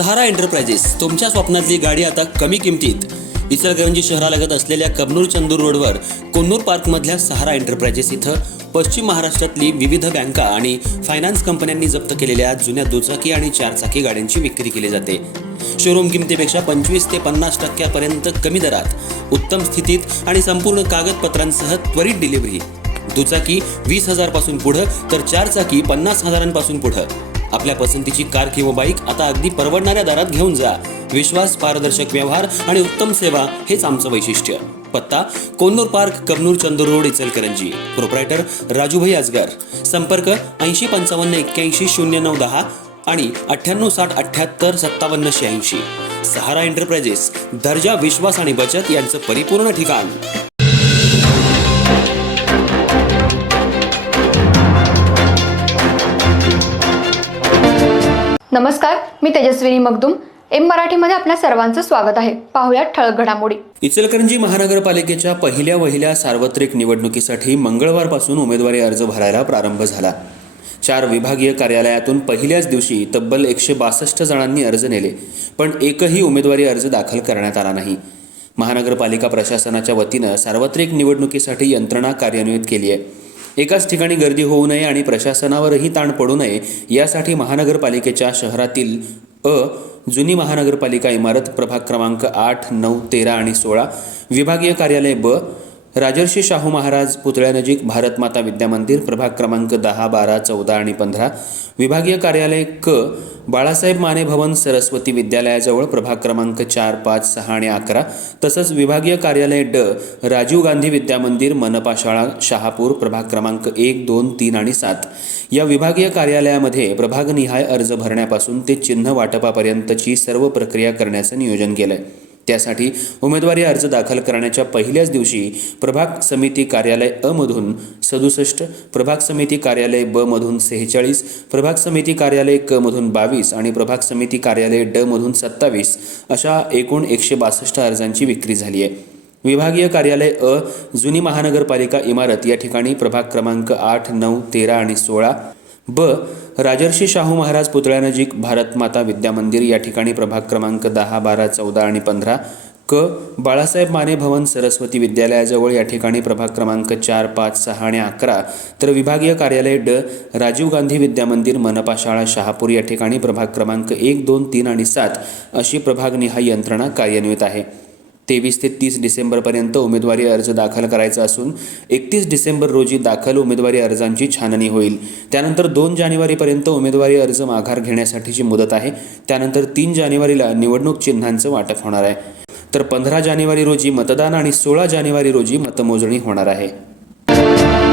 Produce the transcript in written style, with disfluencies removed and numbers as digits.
सहारा enterprises तुमच्या स्वप्नातली गाडी आता कमी किमतीत. इचलकरंजी शहरालगत असलेल्या कबनूर चंदूर रोडवर कोन्नूर पार्कमधल्या सहारा एंटरप्राइजेस इथं पश्चिम महाराष्ट्रातली विविध बँका आणि फायनान्स कंपन्यांनी जप्त केलेल्या जुन्या दुचाकी आणि चारचाकी गाड्यांची विक्री केली जाते. शोरूम किमतीपेक्षा 25 ते 50% कमी दरात, उत्तम स्थितीत आणि संपूर्ण कागदपत्रांसह त्वरित डिलिव्हरी. दुचाकी 20,000 पासून पुढं तर चारचाकी 50,000 पासून पुढं. आपल्या पसंतीची कार किंवा बाईक आता अगदी परवडणाऱ्या दरात घेऊन जा. विश्वास, पारदर्शक व्यवहार आणि उत्तम सेवा हेच आमचं वैशिष्ट्य. पत्ता Konnur park, Kabnur Chandur road, Ichalkaranji. Proprietor Rajubhai Ajgar. संपर्क 8055810910 आणि 9860785786. सहारा एंटरप्राइजेस, दर्जा, विश्वास आणि बचत यांचं परिपूर्ण ठिकाण. नमस्कार, मी तेजस्विनी मगदूम. एम मराठीमध्ये आपल्या सर्वांचं स्वागत आहे. पाहूयात ठळक घडामोडी. इचलकरंजी महानगरपालिकेच्या पहिल्या सार्वत्रिक निवडणुकीसाठी मंगळवारपासून उमेदवारी अर्ज भरायला प्रारंभ झाला. 4 विभागीय कार्यालयातून पहिल्याच दिवशी तब्बल 162 जणांनी अर्ज नेले, पण एकही उमेदवारी अर्ज दाखल करण्यात आला नाही. महानगरपालिका प्रशासनाच्या वतीनं सार्वत्रिक निवडणुकीसाठी यंत्रणा कार्यान्वित केली आहे. एकाच ठिकाणी गर्दी होऊ नये आणि प्रशासनावरही ताण पडू नये यासाठी महानगरपालिकेच्या शहरातील जुनी महानगरपालिका इमारत प्रभाग क्रमांक 8, 9, 13 आणि 16, विभागीय कार्यालय राजर्षी शाहू महाराज पुतळ्यानजीक भारतमाता विद्यामंदिर प्रभाग क्रमांक 10, 12, 14 आणि 15, विभागीय कार्यालय बाळासाहेब माने भवन सरस्वती विद्यालयाजवळ प्रभाग क्रमांक 4, 5, 6 आणि 11, तसंच विभागीय कार्यालय राजीव गांधी विद्यामंदिर मनपा शाळा शहापूर प्रभाग क्रमांक 1, 2, 3 आणि 7 या विभागीय कार्यालयामध्ये प्रभागनिहाय अर्ज भरण्यापासून ते चिन्ह वाटपापर्यंतची सर्व प्रक्रिया करण्याचं नियोजन केलंय. त्यासाठी उमेदवारी अर्ज दाखल करण्याच्या पहिल्याच दिवशी प्रभाग समिती कार्यालय मधून 67, प्रभाग समिती कार्यालय मधून 46, प्रभाग समिती कार्यालय मधून 22 आणि प्रभाग समिती कार्यालय मधून 27 अशा एकूण 162 अर्जांची विक्री झाली आहे. विभागीय कार्यालय जुनी महानगरपालिका इमारत या ठिकाणी प्रभाग क्रमांक 8, 9, 13 आणि 16, राजर्षी शाहू महाराज पुतळ्यानजीक भारतमाता विद्यामंदिर या ठिकाणी प्रभाग क्रमांक 10, 12, 14 आणि 15, बाळासाहेब माने भवन सरस्वती विद्यालयाजवळ या ठिकाणी प्रभाग क्रमांक 4, 5, 6 आणि 11, तर विभागीय कार्यालय राजीव गांधी विद्यामंदिर मनपा शाळा शहापूर या ठिकाणी प्रभाग क्रमांक 1, 2, 3 आणि 7 अशी प्रभागनिहाय यंत्रणा कार्यान्वित आहे. 23 ते 30 डिसेंबरपर्यंत उमेदवारी अर्ज दाखल करायचा असून 31 डिसेंबर रोजी दाखल उमेदवारी अर्जांची छाननी होईल. त्यानंतर 2 जानेवारीपर्यंत उमेदवारी अर्ज माघार घेण्यासाठीची मुदत आहे. त्यानंतर 3 जानेवारीला निवडणूक चिन्हांचं वाटप होणार आहे. तर 15 जानेवारी रोजी मतदान आणि 16 जानेवारी रोजी मतमोजणी होणार आहे.